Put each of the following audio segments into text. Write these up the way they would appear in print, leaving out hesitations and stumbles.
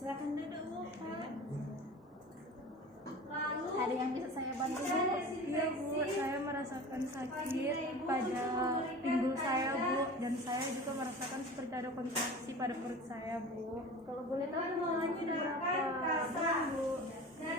Silakan duduk Bu. Ada yang bisa saya bantu Bu? Iya Bu, saya merasakan sakit pada pinggul saya Bu, dan saya juga merasakan seperti ada kontraksi pada perut saya Bu. Kalau boleh tahu kemalannya berapa bulan Bu?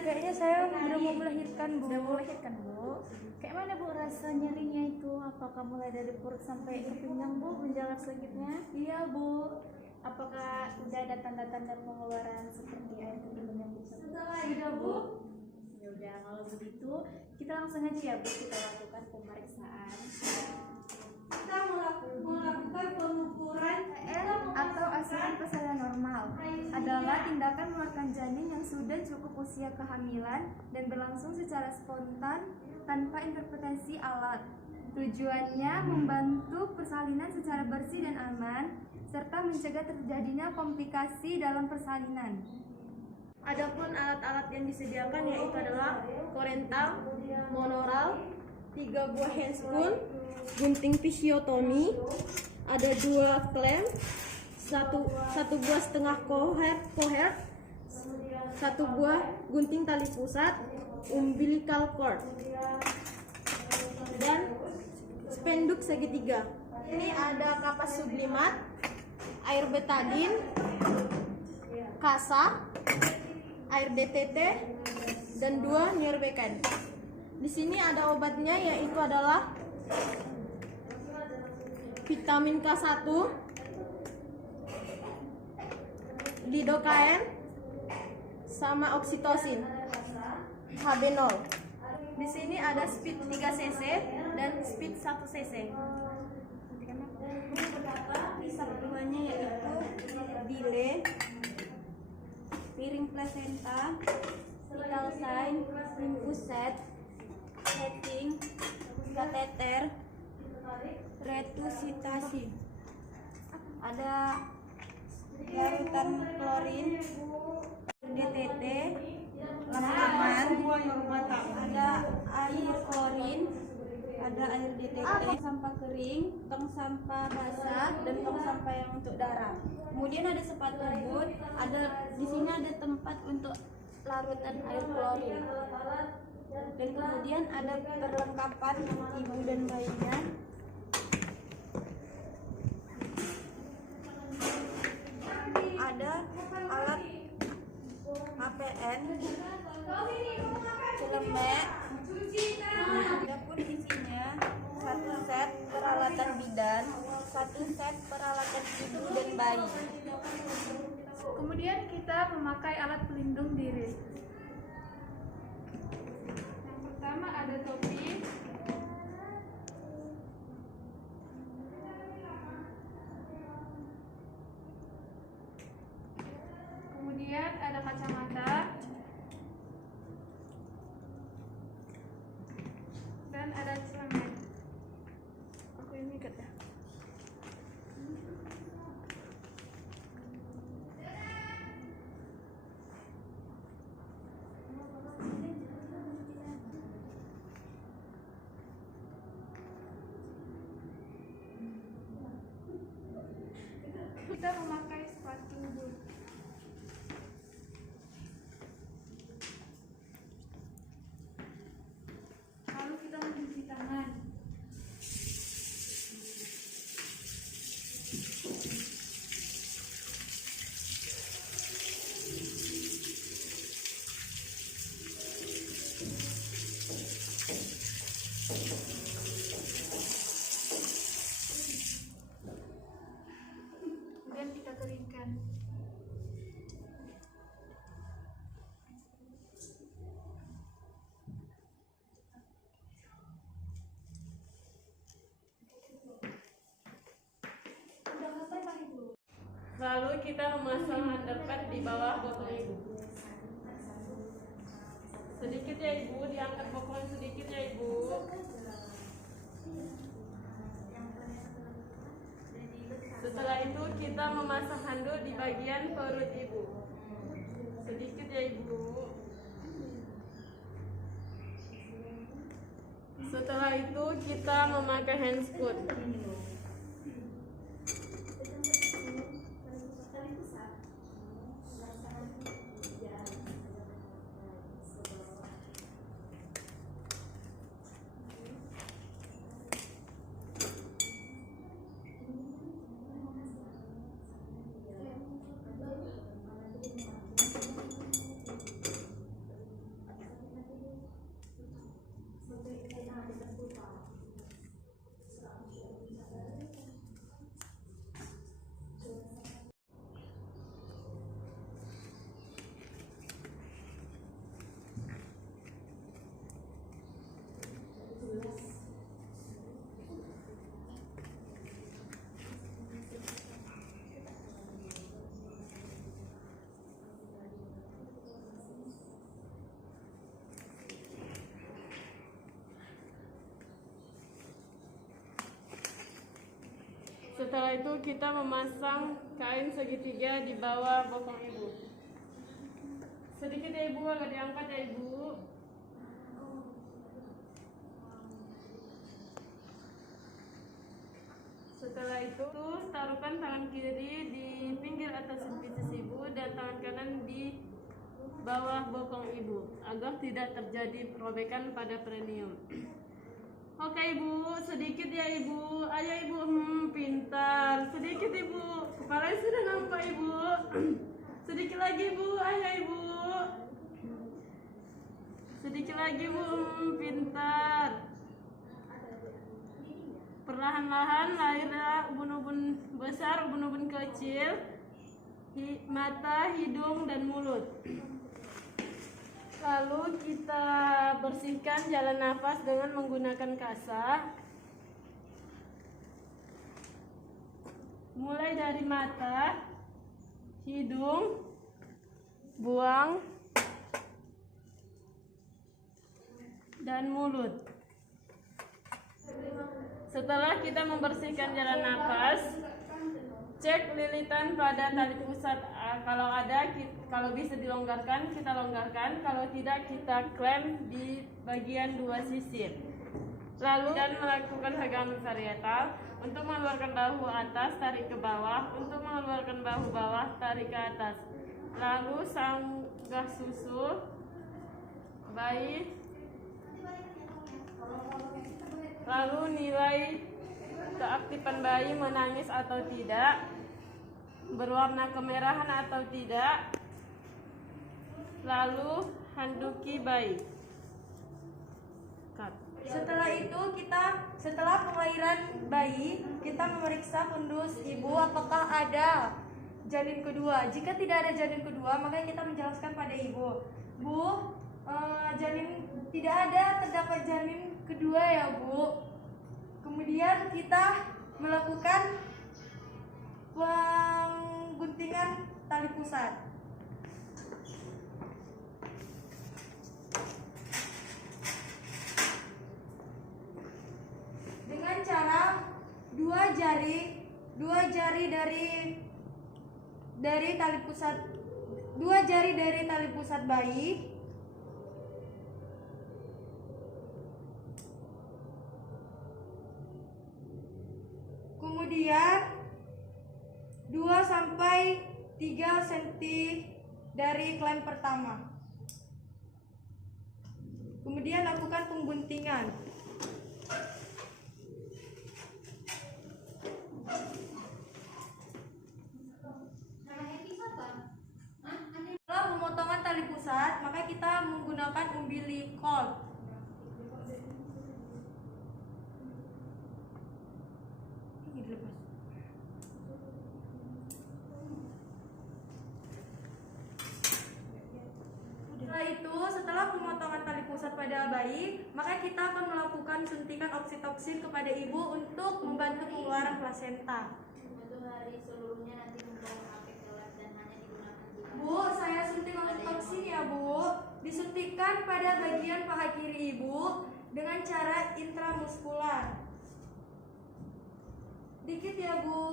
Kayaknya saya udah mau melahirkan Bu. Udah mau melahirkan Bu? Kayak mana Bu rasa nyerinya itu? Apakah mulai dari perut sampai ke pinggang Bu menjalar selanjutnya? Iya Bu. Apakah sudah ada tanda-tanda pengeluaran seperti air kecil yang bisa? Sudah Bu. Ya udah, kalau begitu kita langsung aja ya Bu, kita lakukan pemeriksaan. Kita melakukan pengukuran Atau asupan persalinan normal adalah tindakan mengeluarkan janin yang sudah cukup usia kehamilan dan berlangsung secara spontan tanpa intervensi alat. Tujuannya membantu persalinan secara bersih dan aman serta mencegah terjadinya komplikasi dalam persalinan. Adapun alat-alat yang disediakan yaitu adalah korental, monoral, 3 buah handspoon, gunting fisiotomi, ada 2 klem, satu buah setengah coher, 1 buah gunting tali pusat, umbilical cord, dan spenduk segitiga. Ini ada kapas sublimat, air betadin, kasa, air DTT, dan 2 nirbekan. Di sini ada obatnya yaitu adalah vitamin K1, lidocaine, sama oksitosin, HB0. Di sini ada speed 3 cc dan speed 1 cc. Bisa keduanya yaitu bile, piring plasenta, vital sign, infuset, setting, kateter, resusitasi. Ada larutan klorin, DTT, lem-leman, ada air klorin, ada air DTT, sampah kering, tong sampah basah, dan tong sampah yang untuk darah. Kemudian ada sepatu boot, di sini ada tempat untuk larutan air klorin. Dan kemudian ada perlengkapan ibu dan bayinya. Ada alat APN, celemek, ada pun isinya 1 set peralatan bidan, 1 set peralatan ibu dan bayi. Kemudian kita memakai alat pelindung diri. Yang pertama ada topi, kemudian ada kacamata, dan ada celemek. Aku ini ikat ya. Kita memakai sepatu boot. Lalu kita mencuci tangan. Kemudian kita keringkan. Lalu kita memasang underpad di bawah bokong ibu. Sedikit ya ibu, diangkat bokong sedikit ya ibu. Setelah itu kita memasang handuk di bagian perut ibu. Sedikit ya ibu. Setelah itu kita memakai handscoot. Setelah itu kita memasang kain segitiga di bawah bokong ibu. Sedikit ya ibu, agak diangkat ya ibu. Setelah itu taruhkan tangan kiri di pinggir atas picis ibu dan tangan kanan di bawah bokong ibu agar tidak terjadi perobekan pada perineum. Oke ibu, sedikit ya ibu. Ayo ibu, pintar. Sedikit ibu. Kepalanya sudah nampak ibu. Sedikit lagi ibu, ayo ibu. Sedikit lagi ibu, pintar. Perlahan-lahan lahirlah ubun-ubun besar, ubun-ubun kecil, mata, hidung, dan mulut. Lalu kita bersihkan jalan nafas dengan menggunakan kasa. Mulai dari mata, hidung, buang, dan mulut. Setelah kita membersihkan jalan nafas, cek lilitan pada tali pusat. Kalau ada, kalau bisa dilonggarkan, kita longgarkan. Kalau tidak, kita klem di bagian dua sisir. Lalu dan melakukan pegangan varietal. Untuk mengeluarkan bahu atas, tarik ke bawah. Untuk mengeluarkan bahu bawah, tarik ke atas. Lalu sanggah susu bayi. Lalu nilai keaktifan bayi menangis atau tidak, berwarna kemerahan atau tidak. Lalu handuki bayi. Setelah pengelahiran bayi, kita memeriksa fundus ibu apakah ada janin kedua. Jika tidak ada janin kedua, maka kita menjelaskan pada ibu, Bu, janin tidak ada, terdapat janin kedua ya Bu. Kemudian kita melakukan pengguntingan tali pusat. Dengan cara dua jari dari tali pusat bayi. Kemudian 2-3 cm dari klem pertama. Kemudian lakukan pengguntingan. Setelah pemotongan tali pusat, maka kita menggunakan umbilical. Setelah pemotongan tali pusat pada bayi, maka kita akan melakukan suntikan oksitoksin kepada ibu untuk membantu pengeluaran plasenta. Bu, saya suntik oksitoksin ya Bu. Disuntikkan pada bagian paha kiri ibu dengan cara intramuskular. Dikit ya Bu.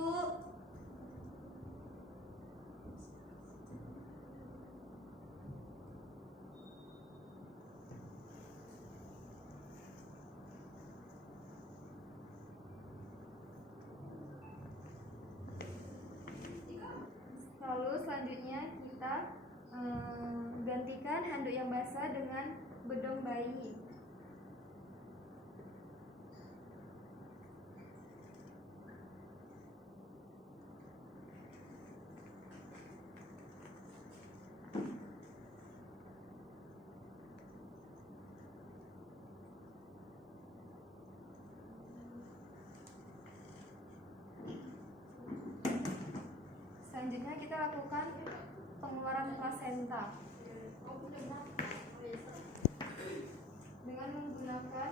Lalu selanjutnya kita gantikan handuk yang basah dengan bedong bayi. Selanjutnya kita lakukan pengeluaran plasenta dengan menggunakan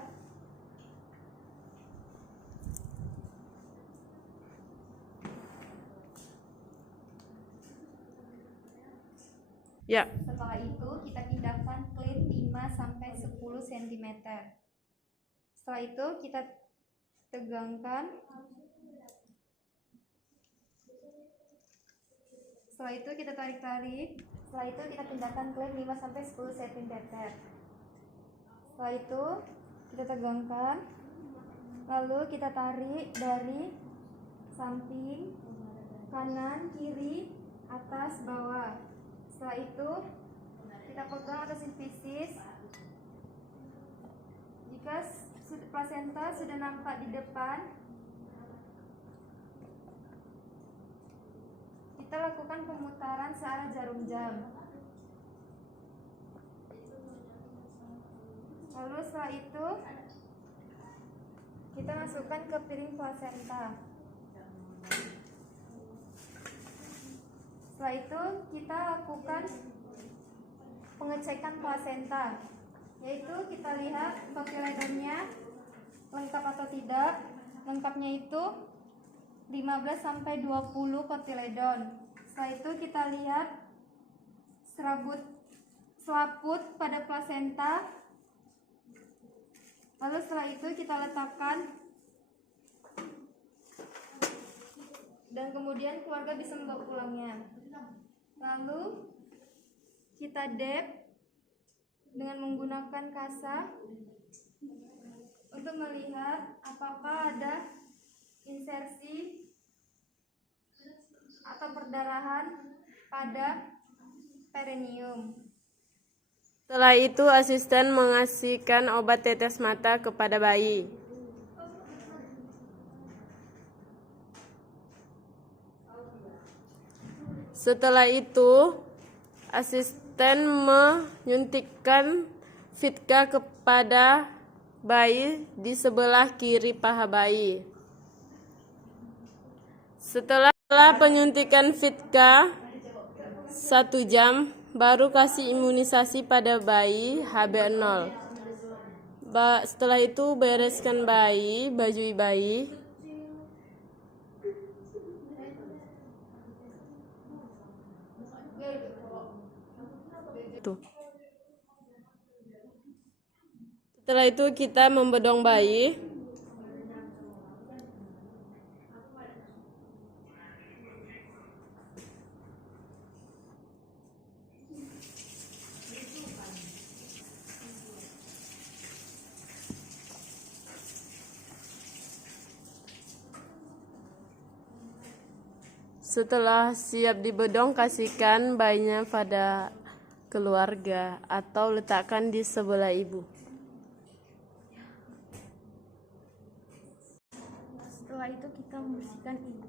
Ya. Setelah itu kita pindahkan clean 5-10 cm. Setelah itu kita tegangkan Setelah itu kita tarik-tarik. Setelah itu kita pindahkan klaim 5-10 cm. Setelah itu kita tegangkan. Lalu kita tarik dari samping, kanan, kiri, atas, bawah. Setelah itu kita pegang atau sifisis. Jika plasenta sudah nampak di depan, kita lakukan pemutaran searah jarum jam. Lalu setelah itu kita masukkan ke piring plasenta. Setelah itu kita lakukan pengecekan plasenta, yaitu kita lihat kotiledonnya lengkap atau tidak. Lengkapnya itu 15-20 kotiledon. Setelah itu kita lihat selaput pada plasenta. Lalu setelah itu kita letakkan, dan kemudian keluarga bisa membawa pulangnya. Lalu kita dep dengan menggunakan kasa untuk melihat apakah ada insersi atau perdarahan pada perineum. Setelah itu asisten mengasihkan obat tetes mata kepada bayi. Setelah itu asisten menyuntikkan fitka kepada bayi di sebelah kiri paha bayi. Setelah penyuntikan fitka 1 jam, baru kasih imunisasi pada bayi HB0. Setelah itu bereskan bayi, bajui bayi. Setelah itu kita membedong bayi. Setelah siap dibedong, kasihkan bayinya pada keluarga atau letakkan di sebelah ibu. Setelah itu kita membersihkan ibu.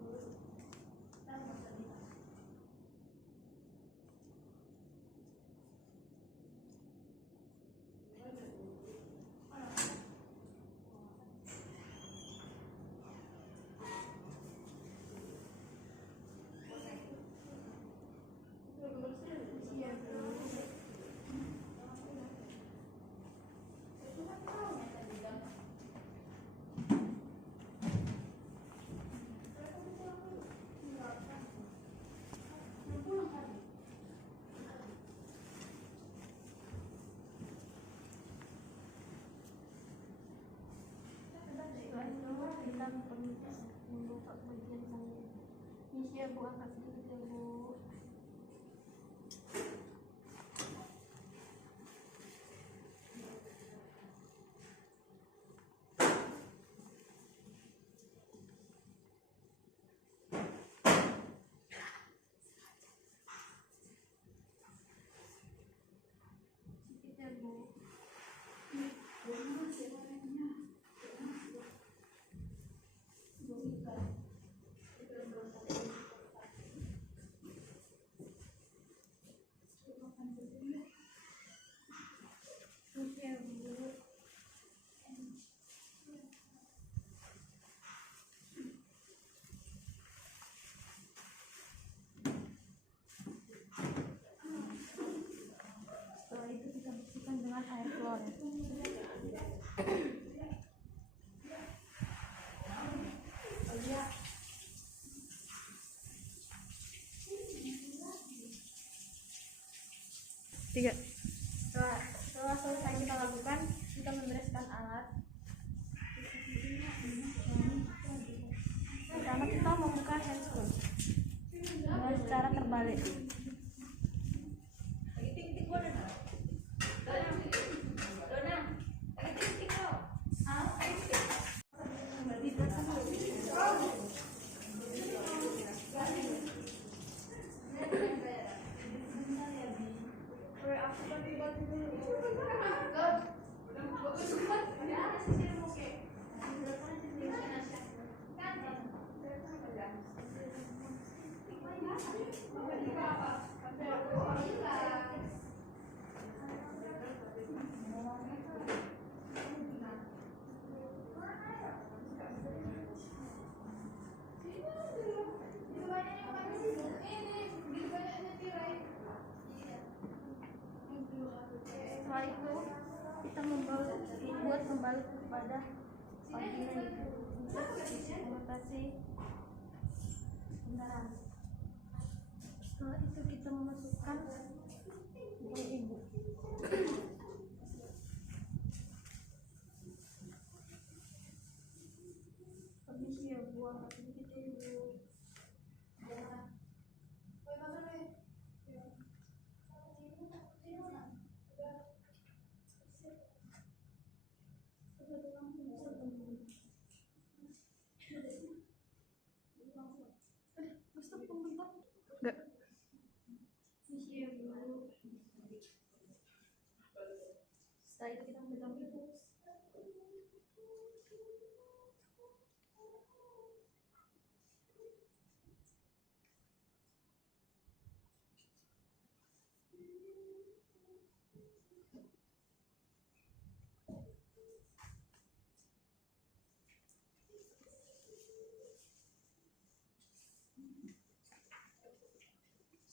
Membuka bagian tangan. Ini Bu, angkat sedikit ya Bu. Sedikit ya Bu. Setelah itu kita bersihkan dengan air klor. Tiga. Setelah selesai kita lakukan, kita membereskan alat. Pertama kita membuka handscoon dengan cara terbaik. balik. Setelah itu kita buat membalut kepada vagina ibu. Terima kasih. Beneran. Setelah itu kita memasukkan buang ibu. Permisi ya buang sedikit ya ibu. Enggak. Setelah itu kita pegang ibu.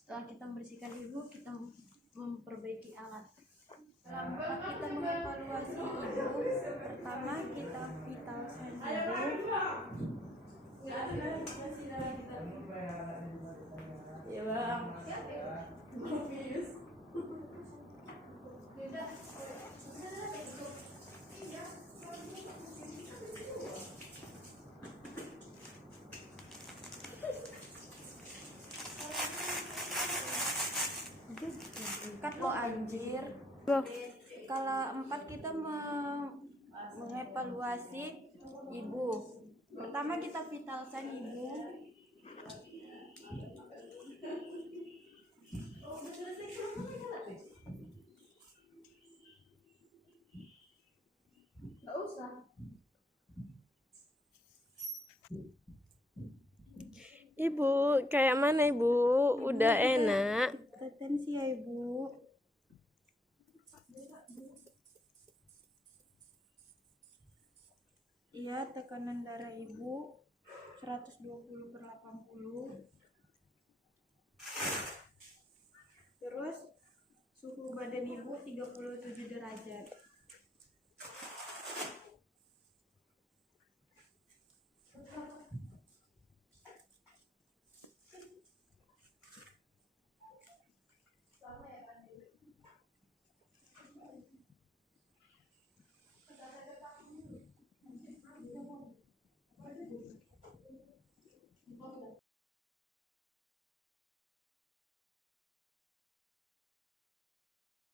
Setelah kita membersihkan ibu, kita memperbaiki alat. Kita mengevaluasi ibu. Pertama kita vitalkan ibu. Ya bang. Cut lo anjir. Kalau 4 kita mengevaluasi ibu. Pertama kita vitalkan ibu. Nggak usah. Ibu, kayak mana ibu? Udah enak. Retensi ya ibu. Iya, tekanan darah ibu 120/80. Terus suhu badan ibu 37 derajat.